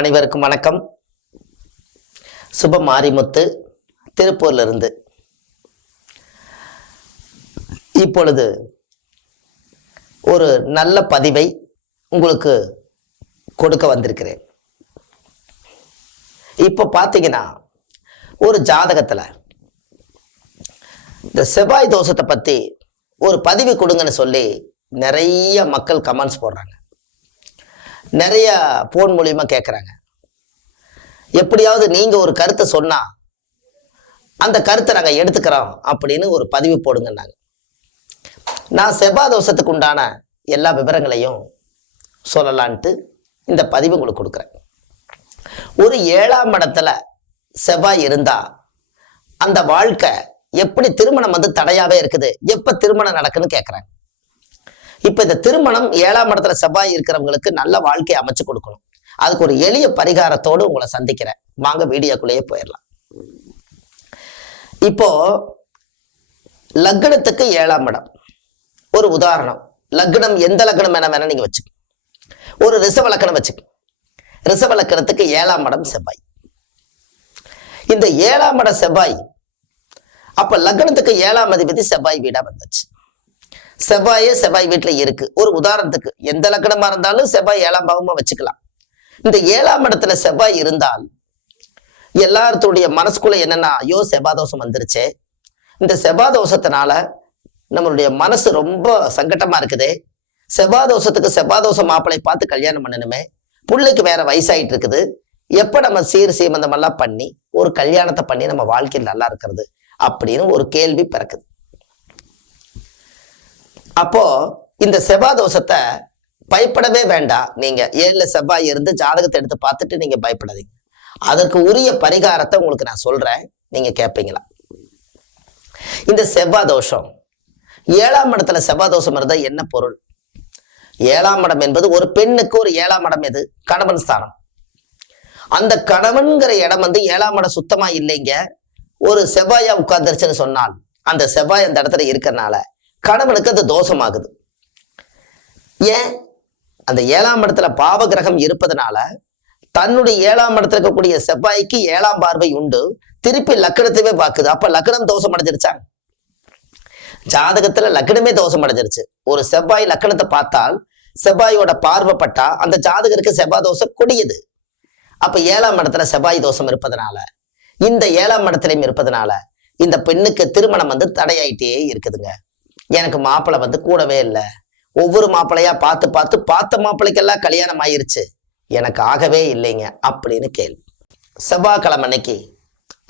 அனைவருக்கும் வணக்கம். சுப மாரிமுத்து திருப்பூர்ல இருந்து. இப்பொழுது ஒரு நல்ல பதிவை உங்களுக்கு கொடுக்க வந்திருக்கிறேன். இப்போ பார்த்தீங்கன்னா ஒரு ஜாதகத்துல இந்த செவ்வாய் தோஷத்தை பத்தி ஒரு பதிவு கொடுங்கன்னு சொல்லி நிறைய மக்கள் கமெண்ட்ஸ் போடுறாங்க, நிறைய போன் மூலியமா கேட்குறாங்க. எப்படியாவது நீங்க ஒரு கருத்தை சொன்னா அந்த கருத்தை நாங்கள் எடுத்துக்கிறோம் அப்படின்னு ஒரு பதிவு போடுங்கன்னாங்க. நான் செவ்வாய் தோஷத்துக்கு உண்டான எல்லா விவரங்களையும் சொல்லலான்ட்டு இந்த பதிவு உங்களுக்கு கொடுக்குறேன். ஒரு 7ஆம் இடத்துல செவ்வாய் இருந்தா அந்த வாழ்க்கை எப்படி திருமணம் தடையாவே இருக்குது, எப்ப திருமணம் நடக்குன்னு கேட்குறாங்க. இப்ப இந்த திருமணம் 7ஆம் இடத்துல செவ்வாய் இருக்கிறவங்களுக்கு நல்ல வாழ்க்கையை அமைச்சு கொடுக்கணும். அதுக்கு ஒரு எளிய பரிகாரத்தோடு உங்களை சந்திக்கிறேன். வாங்க வீடியோக்குள்ளேயே போயிடலாம். இப்போ லக்னத்துக்கு 7ஆம் இடம் ஒரு உதாரணம். லக்னம் எந்த லக்னம் வேணா நீங்க வச்சுக்க. ஒரு ரிஷப லக்னம் வச்சுக்க. ரிஷப லக்னத்துக்கு 7ஆம் இடம் செவ்வாய். இந்த 7ஆம் இடம் செவ்வாய், அப்ப லக்னத்துக்கு 7ஆம் அதிபதி செவ்வாய் வீடா வந்துச்சு. செவ்வாய் வீட்டுல இருக்கு. ஒரு உதாரணத்துக்கு எந்த லக்னமா இருந்தாலும் செவ்வாய் 7ஆம் பாவமா வச்சுக்கலாம். இந்த 7ஆம் இடத்துல செவ்வாய் இருந்தால் எல்லாத்துடைய மனசுக்குள்ள என்னன்னா, ஐயோ செவ்வாய் தோஷம் வந்துருச்சே, இந்த செவ்வாய் தோஷத்தினால நம்மளுடைய மனசு ரொம்ப சங்கட்டமா இருக்குதே, செவ்வாய் தோஷத்துக்கு செவ்வாய் தோஷம் மாப்பிள்ளை பார்த்து கல்யாணம் பண்ணணுமே, பிள்ளைக்கு வேற வயசாயிட்டு இருக்குது, எப்ப நம்ம சீமந்தம் எல்லாம் பண்ணி ஒரு கல்யாணத்தை பண்ணி நம்ம வாழ்க்கையில் நல்லா இருக்கிறது அப்படின்னு ஒரு கேள்வி பிறக்குது. அப்போ இந்த செவ்வாய் தோஷத்தை பயப்படவே வேண்டாம். நீங்க 7ல செவ்வாய் இருந்து ஜாதகத்தை எடுத்து பார்த்துட்டு நீங்க பயப்படாதீங்க. அதற்கு உரிய பரிகாரத்தை உங்களுக்கு நான் சொல்றேன், நீங்க கேட்பீங்களா? இந்த செவ்வாய் தோஷம் 7ஆம் இடத்துல செவ்வாய் தோஷம் இருந்தா என்ன பொருள்? 7ஆம் இடம் என்பது ஒரு பெண்ணுக்கு ஒரு 7ஆம் இடம் எது? கணவன் ஸ்தானம். அந்த கணவன்கிற இடம் 7ஆம் இடம் சுத்தமா இல்லைங்க. ஒரு செவ்வாயா உட்கார்ந்துருச்சுன்னு சொன்னால் அந்த செவ்வாய் அந்த இடத்துல இருக்கிறனால கணவனுக்கு அது தோஷமாகுது. ஏன்? அந்த 7ஆம் இடத்துல பாவ கிரகம் இருப்பதனால தன்னுடைய 7ஆம் இடத்துல இருக்கக்கூடிய செவ்வாய்க்கு 7ஆம் பார்வை உண்டு, திருப்பி லக்னத்தையே பார்க்குது. அப்ப லக்னம் தோஷம் அடைஞ்சிருச்சா? ஜாதகத்துல லக்னமே தோஷம் அடைஞ்சிருச்சு. ஒரு செவ்வாய் லக்னத்தை பார்த்தால் செவ்வாயோட பார்வைப்பட்டா அந்த ஜாதகருக்கு செவ்வாய் தோஷம் கொடியது. அப்ப 7ஆம் இடத்துல செவ்வாய் தோஷம் இருப்பதனால, இந்த 7ஆம் இடத்துலயும் இருப்பதனால இந்த பெண்ணுக்கு திருமணம் தடையாயிட்டே இருக்குதுங்க. எனக்கு மாப்பிள்ளை கூடவே இல்லை, ஒவ்வொரு மாப்பிள்ளையா பார்த்த மாப்பிள்ளைக்கெல்லாம் கல்யாணம் ஆயிருச்சு, எனக்கு ஆகவே இல்லைங்க அப்படின்னு கேள்வி. செவ்வாய்க்கிழமை அன்னைக்கு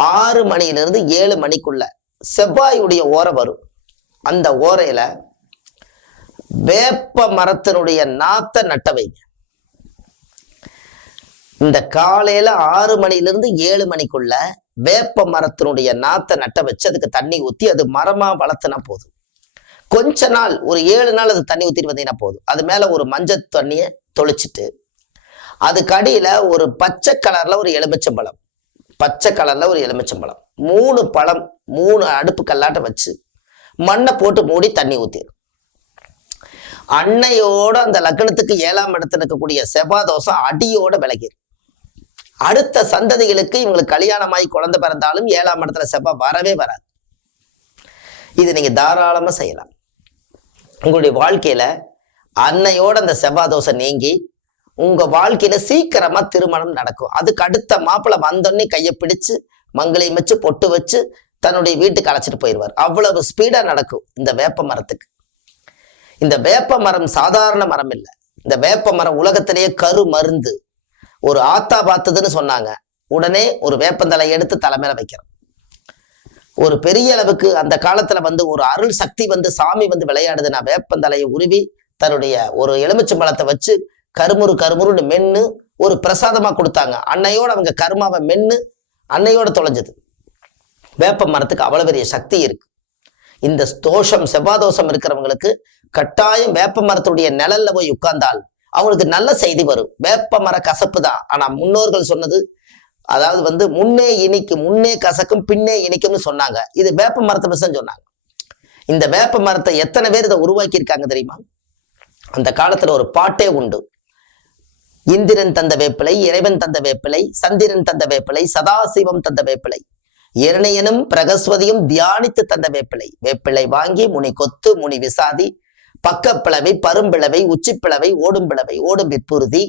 6 மணியிலிருந்து 7 மணிக்குள்ள செவ்வாயுடைய ஓரை வரும். அந்த ஓரையில வேப்ப மரத்தினுடைய நாத்தை நட்ட வைங்க. இந்த காலையில 6 மணியிலிருந்து 7 மணிக்குள்ள வேப்ப மரத்தினுடைய நாத்தை நட்ட வச்சு அதுக்கு தண்ணி ஊத்தி அது மரமா வளர்த்துனா போதும். கொஞ்ச நாள், ஒரு 7 நாள் அது தண்ணி ஊத்திட்டு வந்தீங்கன்னா போதும். அது மேல ஒரு மஞ்சள் தண்ணியை தொளிச்சுட்டு அதுக்கு அடியில ஒரு பச்சை கலர்ல ஒரு எலுமிச்சம்பழம், 3 பழம் 3 அடுப்பு கல்லாட்ட வச்சு மண்ணை போட்டு மூடி தண்ணி ஊத்திடும். அன்னையோட அந்த லக்னத்துக்கு 7ஆம் இடத்துல இருக்கக்கூடிய செவ்வாய் தோஷம் அடியோட விலகிடும். அடுத்த சந்ததிகளுக்கு இவங்களுக்கு கல்யாணமாகி குழந்தை பிறந்தாலும் 7ஆம் இடத்துல செவ்வாய் வரவே வராது. இது நீங்க தாராளமா செய்யலாம். உங்களுடைய வாழ்க்கையில அன்னையோட அந்த செவ்வாய் தோஷம் நீங்கி உங்க வாழ்க்கையில சீக்கிரமா திருமணம் நடக்கும். அதுக்கு அடுத்த மாப்பிள்ளை வந்தோடனே கையை பிடிச்சு மங்களையும் வச்சு பொட்டு வச்சு தன்னுடைய வீட்டுக்கு அழைச்சிட்டு போயிடுவார். அவ்வளவு ஸ்பீடா நடக்கும் இந்த வேப்ப மரத்துக்கு. இந்த வேப்ப மரம் சாதாரண மரம் இல்லை. இந்த வேப்ப மரம் உலகத்திலேயே கரு மருந்து. ஒரு ஆத்தா பார்த்ததுன்னு சொன்னாங்க, உடனே ஒரு வேப்பந்தலை எடுத்து தலைமையில வைக்கிறோம். ஒரு பெரிய அளவுக்கு அந்த காலத்துல ஒரு அருள் சக்தி சாமி விளையாடுதுன்னா வேப்பந்தலையை உருவி தன்னுடைய ஒரு எலுமிச்சம்பழத்தை வச்சு கருமுருன்னு மென்னு ஒரு பிரசாதமா கொடுத்தாங்க. அன்னையோட அவங்க கருமாவை மென்னு அன்னையோட தொலைஞ்சது. வேப்ப மரத்துக்கு அவ்வளவு பெரிய சக்தி இருக்கு. இந்த தோஷம் செவ்வாய் தோஷம் இருக்கிறவங்களுக்கு கட்டாயம் வேப்ப மரத்துடைய நிழல்ல போய் உட்கார்ந்தால் அவங்களுக்கு நல்ல செய்தி வரும். வேப்ப மர கசப்பு தான், ஆனா முன்னோர்கள் சொன்னது, அதாவது முன்னே இனிக்கும், முன்னே கசக்கும் பின்னே இனிக்கும்னு சொன்னாங்க. இது வேப்ப மரத்தை விஷயம் சொன்னாங்க. இந்த வேப்ப மரத்தை எத்தனை பேர் இதை உருவாக்கி இருக்காங்க தெரியுமா? அந்த காலத்துல ஒரு பாட்டே உண்டு. இந்திரன் தந்த வேப்பிலை, இறைவன் தந்த வேப்பிலை, சந்திரன் தந்த வேப்பிலை, சதாசிவம் தந்த வேப்பிலை, இரணையனும் பிரகஸ்வதியும் தியானித்து தந்த வேப்பிலை. வேப்பிலை வாங்கி முனி கொத்து, முனி விசாதி, பக்கப்பிளவை, பரும்பிளவை, உச்சிப்பிளவை, ஓடும் பிளவை, ஓடும் விற்புறுதி,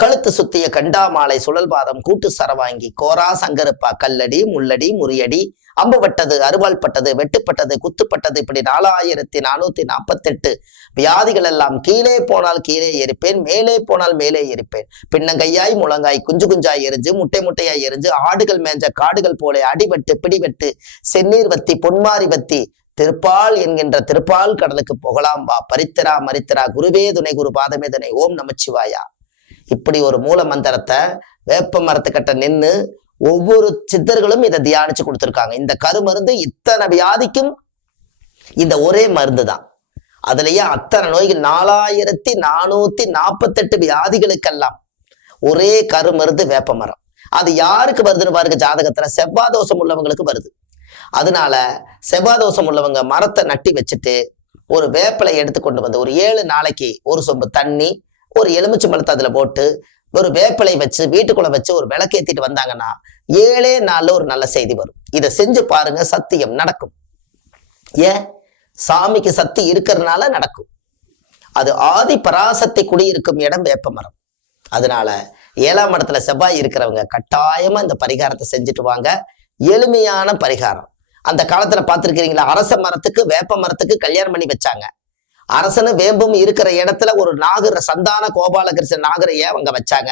கழுத்து சுத்திய கண்டாமாலை, சுழல்பாதம், கூட்டு சரவாங்கி, கோரா சங்கருப்பா, கல்லடி, முள்ளடி, முறியடி, அம்புப்பட்டது, அறுவாள்பட்டது, வெட்டுப்பட்டது, குத்துப்பட்டது, இப்படி 4448 வியாதிகள் எல்லாம் கீழே போனால் கீழே எரிப்பேன், மேலே போனால் மேலே எரிப்பேன். பின்னங்கையாய் முழங்காய் குஞ்சு குஞ்சாய் எரிஞ்சு, முட்டை முட்டையாய் எரிஞ்சு, ஆடுகள் மேஞ்ச காடுகள் போல அடிபட்டு பிடிபட்டு, செந்நீர் வத்தி, பொன்மாரி வத்தி, திருப்பால் என்கின்ற திருப்பால் கடலுக்கு புகழாம் வா. பரித்தரா மரித்தரா, குருவே துணை, குரு பாதமே துணை, ஓம் நமச்சிவாயா. இப்படி ஒரு மூல மந்திரத்தை வேப்ப மரத்துக்கிட்ட நின்று ஒவ்வொரு சித்தர்களும் இதை தியானிச்சு கொடுத்துருக்காங்க. இந்த கருமருந்து இத்தனை வியாதிக்கும் இந்த ஒரே மருந்து தான். அதுலயே அத்தனை நோய்கள் 4448 வியாதிகளுக்கெல்லாம் ஒரே கருமருந்து வேப்ப மரம். அது யாருக்கு வருதுன்னு பாருங்க, ஜாதகத்துல செவ்வாதோஷம் உள்ளவங்களுக்கு வருது. அதனால செவ்வாதோஷம் உள்ளவங்க மரத்தை நட்டி வச்சுட்டு ஒரு வேப்பிலை எடுத்து கொண்டு வந்து ஒரு 7 நாளைக்கு ஒரு சொம்பு தண்ணி, ஒரு எலுமிச்சை பழத்தை அதுல போட்டு ஒரு வேப்பிலை வச்சு வீட்டுக்குள்ள வச்சு ஒரு விளக்கேத்திட்டு வந்தாங்கன்னா 7 நாள்ல ஒரு நல்ல செய்தி வரும். இதை செஞ்சு பாருங்க, சத்தியம் நடக்கும். ஏன்? சாமிக்கு சக்தி இருக்கிறதுனால நடக்கும். அது ஆதி பராசக்தி குடியிருக்கும் இடம் வேப்ப மரம். அதனால 7ஆம் இடத்துல செவ்வாய் இருக்கிறவங்க கட்டாயமா இந்த பரிகாரத்தை செஞ்சுட்டு வாங்க. எளிமையான பரிகாரம். அந்த காலத்துல பார்த்திருக்கிறீங்களா, அரச மரத்துக்கு வேப்ப மரத்துக்கு கல்யாணம் பண்ணி வச்சாங்க. அரசனு வேம்பும் இருக்கிற இடத்துல ஒரு நாகர, சந்தான கோபாலகிருஷ்ணன் நாகரைய அவங்க வச்சாங்க.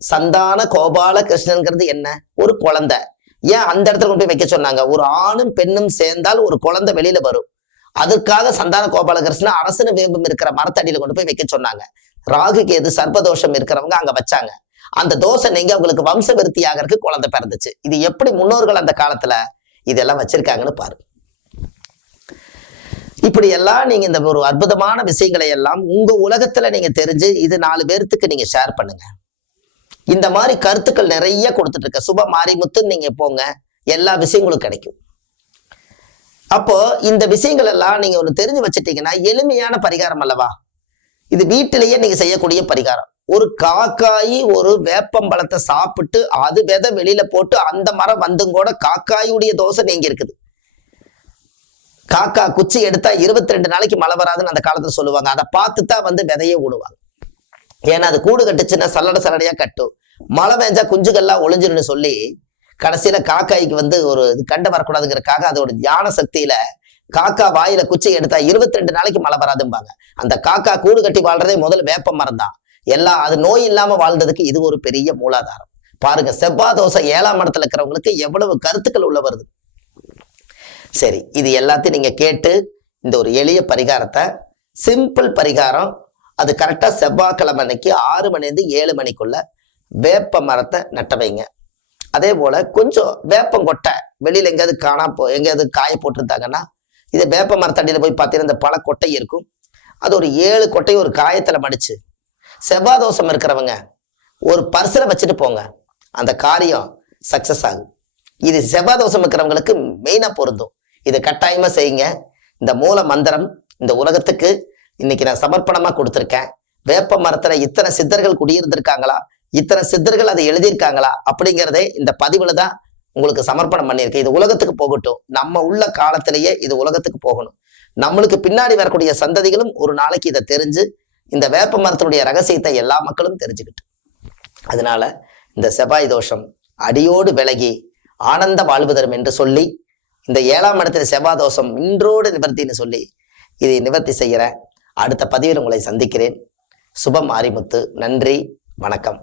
சந்தான கோபாலகிருஷ்ணன்கிறது என்ன? ஒரு குழந்தை. ஏன் அந்த இடத்துல கொண்டு போய் வைக்க சொன்னாங்க? ஒரு ஆணும் பெண்ணும் சேர்ந்தால் ஒரு குழந்தை வெளியில வரும். அதுக்காக சந்தான கோபாலகிருஷ்ணன் அரசனு வேம்பும் இருக்கிற மரத்தடியில கொண்டு போய் வைக்க சொன்னாங்க. ராகு கேது சர்ப்பதோஷம் இருக்கிறவங்க அங்க வச்சாங்க. அந்த தோஷம் நீங்க அவங்களுக்கு வம்ச விருத்தியாகிறதுக்கு குழந்தை பிறந்துச்சு. இது எப்படி முன்னோர்கள் அந்த காலத்துல இதெல்லாம் வச்சிருக்காங்கன்னு பாருங்க. இப்படி எல்லாம் நீங்க இந்த ஒரு அற்புதமான விஷயங்களை எல்லாம் உங்க உலகத்துல நீங்க தெரிஞ்சு இது 4 பேர்த்துக்கு நீங்க ஷேர் பண்ணுங்க. இந்த மாதிரி கருத்துக்கள் நிறைய கொடுத்துட்டு இருக்க சுப மாரிமுத்துன்னு நீங்க போங்க, எல்லா விஷயங்களும் கிடைக்கும். அப்போ இந்த விஷயங்கள் எல்லாம் நீங்க ஒண்ணு தெரிஞ்சு வச்சுட்டீங்கன்னா எளிமையான பரிகாரம் அல்லவா? இது வீட்டிலேயே நீங்க செய்யக்கூடிய பரிகாரம். ஒரு காக்காயி ஒரு வேப்பம்பழத்தை சாப்பிட்டு அது விதை வெளியில போட்டு அந்த மரம் வந்தும் கூட காக்காயுடைய தோசை நீங்க இருக்குது. காக்கா குச்சி எடுத்தா 22 நாளைக்கு மழை வராதுன்னு அந்த காலத்துல சொல்லுவாங்க. அதை பார்த்துதான் விதையே விடுவாங்க. ஏன்னா அது கூடு கட்டுச்சுன்னா சல்லடையா கட்டும். மழை பெஞ்சா குஞ்சுகள்லாம் ஒளிஞ்சிருன்னு சொல்லி கடைசியில காக்காய்க்கு ஒரு கண்ட வரக்கூடாதுங்கிறதுக்காக அதோட தியான சக்தியில காக்கா வாயில குச்சி எடுத்தா 22 நாளைக்கு மழை வராதும்பாங்க. அந்த காக்கா கூடு கட்டி வாழ்றதே முதல்ல வேப்ப மரம் தான். அது நோய் இல்லாம வாழ்ந்ததுக்கு இது ஒரு பெரிய மூலாதாரம். பாருங்க, செவ்வாய் தோஷம் 7ஆம் இடத்துல இருக்கிறவங்களுக்கு எவ்வளவு கருத்துக்கள் உள்ள வருது. சரி, இது எல்லாத்தையும் நீங்க கேட்டு இந்த ஒரு எளிய பரிகாரத்தை, சிம்பிள் பரிகாரம், அது கரெக்டா செவ்வாய்க்கிழமை அன்னைக்கு 6 மணிலேருந்து 7 மணிக்குள்ள வேப்ப மரத்தை நட்ட வைங்க. அதே போல கொஞ்சம் வேப்பங்கொட்டை வெளியில எங்கேயாவது காய போட்டிருந்தாங்கன்னா இதை வேப்ப மரத்தடியில போய் பார்த்தீங்கன்னா இந்த பல கொட்டை இருக்கும். அது ஒரு 7 கொட்டையை ஒரு காயத்துல மடிச்சு செவ்வாய் தோஷம் இருக்கிறவங்க ஒரு பர்சில் வச்சுட்டு போங்க. அந்த காரியம் சக்சஸ் ஆகும். இது செவ்வாய் தோஷம் இருக்கிறவங்களுக்கு மெயினா பொருந்தும். இது கட்டாயமா செய்யுங்க. இந்த மூல மந்திரம் இந்த உலகத்துக்கு இன்னைக்கு நான் சமர்ப்பணமா கொடுத்துருக்கேன். வேப்ப மரத்துல இத்தனை சித்தர்கள் குடியிருந்திருக்காங்களா, இத்தனை சித்தர்கள் அதை எழுதியிருக்காங்களா அப்படிங்கிறதே இந்த பதிவுல தான் உங்களுக்கு சமர்ப்பணம் பண்ணியிருக்கேன். இது உலகத்துக்கு போகட்டும். நம்ம உள்ள காலத்திலேயே இது உலகத்துக்கு போகணும். நம்மளுக்கு பின்னாடி வரக்கூடிய சந்ததிகளும் ஒரு நாளைக்கு இதை தெரிஞ்சு இந்த வேப்ப மரத்தினுடைய ரகசியத்தை எல்லா மக்களும் தெரிஞ்சுக்கிட்டு, அதனால இந்த செவ்வாய் தோஷம் அடியோடு விலகி ஆனந்த வாழ்வு தரும் என்று சொல்லி, இந்த 7ஆம் இடத்துல செவ்வாய் தோஷம் இன்றோடு நிவர்த்தின்னு சொல்லி இதை நிவர்த்தி செய்கிற அடுத்த பதிவில் உங்களை சந்திக்கிறேன். சுப மாரிமுத்து. நன்றி, வணக்கம்.